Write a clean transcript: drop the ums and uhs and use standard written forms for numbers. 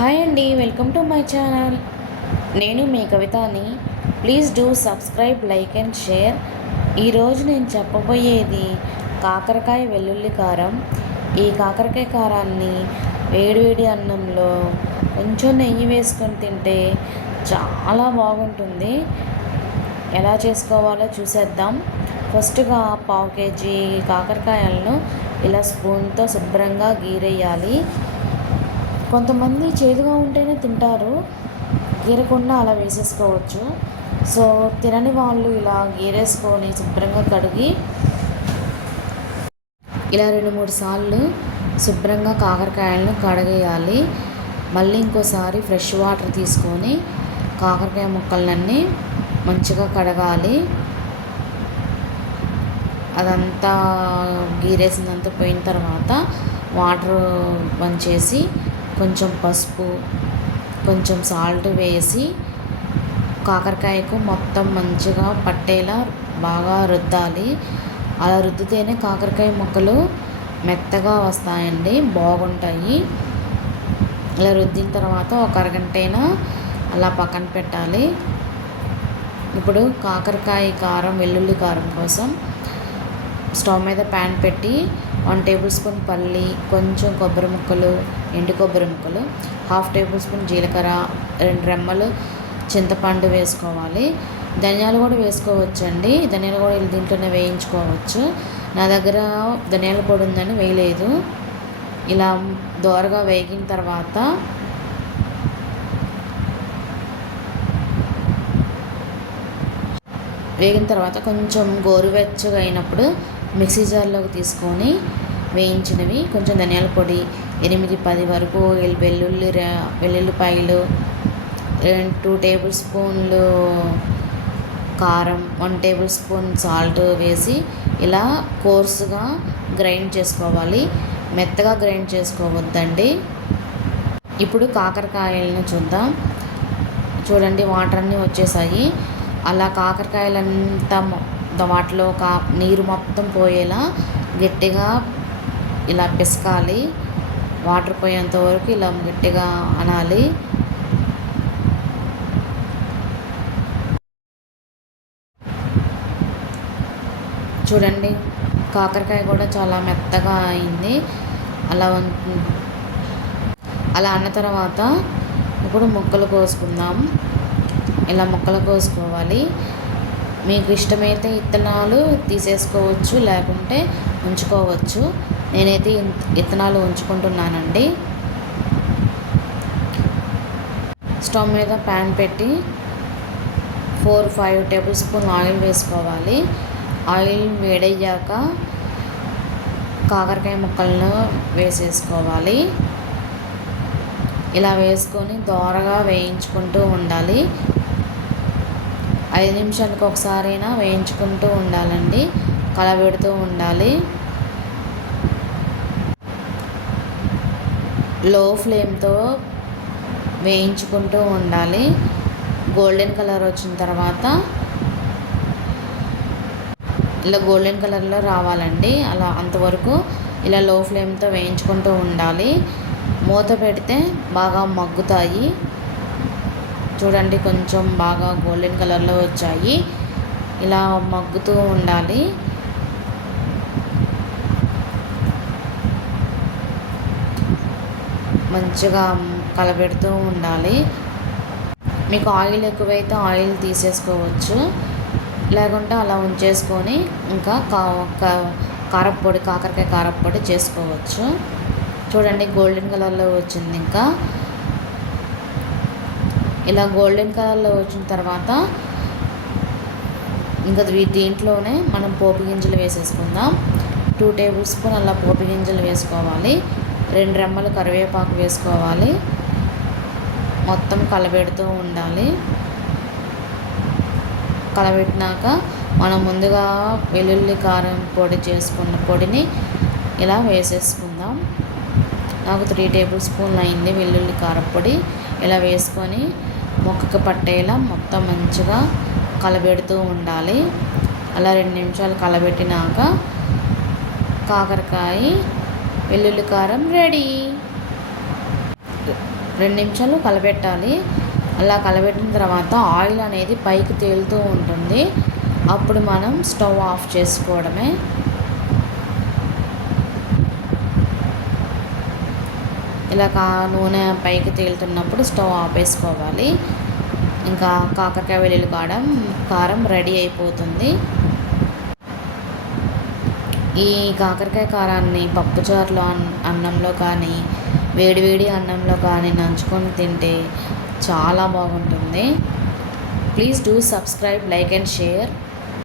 Hi అండి, welcome to my channel. నేను మీ కవితని. Please do subscribe, like and share. ఈరోజు నేను చెప్పబోయేది కాకరకాయ వెల్లుల్లి కారం. ఈ కాకరకాయ కారాన్ని వేడివేడి అన్నంలో కొంచెం నెయ్యి వేసుకొని తింటే చాలా బాగుంటుంది. ఎలా చేసుకోవాలో చూసేద్దాం. ఫస్ట్గా పావు కేజీ కాకరకాయలను ఇలా స్పూన్తో శుభ్రంగా గీరేయాలి. కొంతమంది చేదుగా ఉంటేనే తింటారు, గీరకుండా అలా వేసేసుకోవచ్చు. సో తినని వాళ్ళు ఇలా గీరేసుకొని శుభ్రంగా కడిగి ఇలా 2-3 సార్లు శుభ్రంగా కాకరకాయలను కడిగేయాలి. మళ్ళీ ఇంకోసారి ఫ్రెష్ వాటర్ తీసుకొని కాకరకాయ ముక్కలన్నీ మంచిగా కడగాలి. అదంతా గీరేసిందంతా పోయిన తర్వాత వాటర్ బంద్ చేసి కొంచెం పసుపు, కొంచెం సాల్ట్ వేసి కాకరకాయకు మొత్తం మంచిగా పట్టేలా బాగా రుద్దాలి. అలా రుద్దితేనే కాకరకాయ ముక్కలు మెత్తగా వస్తాయండి, బాగుంటాయి. ఇలా రుద్దిన తర్వాత ఒక అరగంటైనా అలా పక్కన పెట్టాలి. ఇప్పుడు కాకరకాయ కారం, వెల్లుల్లి కారం కోసం స్టవ్ మీద ప్యాన్ పెట్టి 1 టేబుల్ స్పూన్ పల్లి, కొంచెం కొబ్బరి ముక్కలు, ఎండు కొబ్బరి ముక్కలు, 1/2 టేబుల్ స్పూన్ జీలకర్ర, 2 రెమ్మలు చింతపండు వేసుకోవాలి. ధనియాలు కూడా వేసుకోవచ్చండి. ధనియాలు కూడా దీంట్లోనే వేయించుకోవచ్చు. నా దగ్గర ధనియాల పొడి ఉందని వేయలేదు. ఇలా దోరగా వేగిన తర్వాత కొంచెం గోరువెచ్చగా అయినప్పుడు మిక్సీ జార్లోకి తీసుకొని వేయించినవి కొంచెం ధనియాల పొడి, 8-10 వరకు వెల్లుల్లిపాయలు, 2 టేబుల్ స్పూన్లు కారం, 1 టేబుల్ స్పూన్ సాల్ట్ వేసి ఇలా కోర్సుగా గ్రైండ్ చేసుకోవాలి. మెత్తగా గ్రైండ్ చేసుకోవద్దండి. ఇప్పుడు కాకరకాయలను చూద్దాం. చూడండి, వాటర్ అన్నీ వచ్చేసాయి. అలా కాకరకాయలంతా వాటిలో నీరు మొత్తం పోయేలా గట్టిగా ఇలా పిసకాలి. వాటర్ పోయేంత వరకు ఇలా గట్టిగా అనాలి. చూడండి, కాకరకాయ కూడా చాలా మెత్తగా అయింది. అలా అన్న తర్వాత ఇప్పుడు ముక్కలు కోసుకుందాం. ఇలా ముక్కలు కోసుకోవాలి. మీకు ఇష్టమైతే ఇత్తనాలు తీసేసుకోవచ్చు, లేకుంటే ఉంచుకోవచ్చు. నేనైతే ఇత్తనాలు ఉంచుకుంటున్నానండి. స్టవ్ మీద ప్యాన్ పెట్టి 4-5 టేబుల్ స్పూన్ ఆయిల్ వేసుకోవాలి. ఆయిల్ వేడయ్యాక కాకరకాయ ముక్కలను వేసేసుకోవాలి. ఇలా వేసుకొని దోరగా వేయించుకుంటూ ఉండాలి. 5 నిమిషాలకు ఒకసారైనా వేయించుకుంటూ ఉండాలండి, కలబెడుతూ ఉండాలి. లో ఫ్లేమ్తో వేయించుకుంటూ ఉండాలి. గోల్డెన్ కలర్ వచ్చిన తర్వాత ఇలా గోల్డెన్ కలర్లో రావాలండి. అలా అంతవరకు ఇలా లో ఫ్లేమ్తో వేయించుకుంటూ ఉండాలి. మూత పెడితే బాగా మగ్గుతాయి. చూడండి, కొంచెం బాగా గోల్డెన్ కలర్లో వచ్చాయి. ఇలా మగ్గుతూ ఉండాలి. మంచిగా కలబెడుతూ ఉండాలి. మీకు ఆయిల్ ఎక్కువైతే ఆయిల్ తీసేసుకోవచ్చు, లేకుంటే అలా ఉంచేసుకొని ఇంకా కారప్పొడి, కాకరకాయ కారప్పొడి చేసుకోవచ్చు. చూడండి, గోల్డెన్ కలర్లో వచ్చింది. ఇలా గోల్డెన్ కలర్లో వచ్చిన తర్వాత ఇంకా దీంట్లోనే మనం పోపు గింజలు వేసేసుకుందాం. 2 టేబుల్ స్పూన్ అలా పోపు గింజలు వేసుకోవాలి. 2 రెమ్మలు కరివేపాకు వేసుకోవాలి. మొత్తం కలబెడుతూ ఉండాలి. కలబెట్టినాక మనం ముందుగా వెల్లుల్లి కారం పొడి చేసుకున్న పొడిని ఇలా వేసేసుకుందాం. నాకు 3 టేబుల్ స్పూన్లు అయింది వెల్లుల్లి కారపొడి. ఇలా వేసుకొని ముక్కకు పట్టేలా మొత్తం మంచిగా కలబెడుతూ ఉండాలి. అలా 2 నిమిషాలు కలబెట్టినాక కాకరకాయ వెల్లుల్లి కారం రెడీ. 2 నిమిషాలు కలబెట్టాలి. అలా కలబెట్టిన తర్వాత ఆయిల్ అనేది పైకి తేలుతూ ఉంటుంది. అప్పుడు మనం స్టవ్ ఆఫ్ చేసుకోవడమే. ఇలా నూనె పైకి తేలుతున్నప్పుడు స్టవ్ ఆపేసుకోవాలి. ఇంకా కాకరకాయ వెల్లుల్లి కారం రెడీ అయిపోతుంది. ఈ కాకరకాయ కారాన్ని పప్పుచారులో అన్నంలో కానీ వేడివేడి అన్నంలో కానీ నంచుకొని తింటే చాలా బాగుంటుంది. Please do subscribe, like and share.